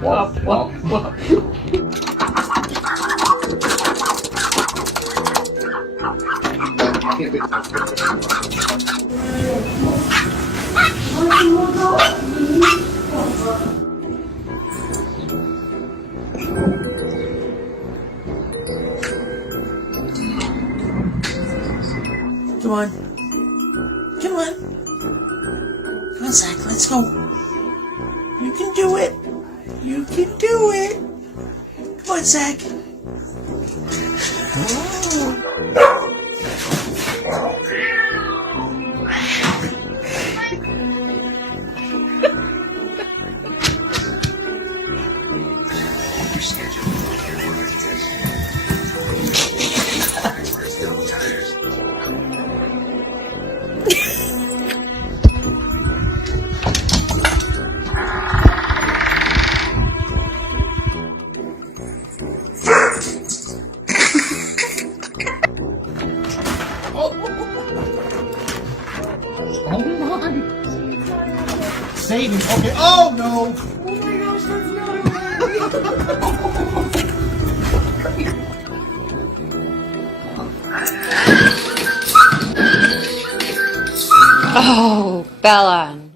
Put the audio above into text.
Wop, wop, wop. Come on. Come on. Come on, Zach, let's go. You can do it. You can do it. Come on, Zach. Hold on. Saving. Okay. Oh no. Oh my gosh, that's not Oh, Bella.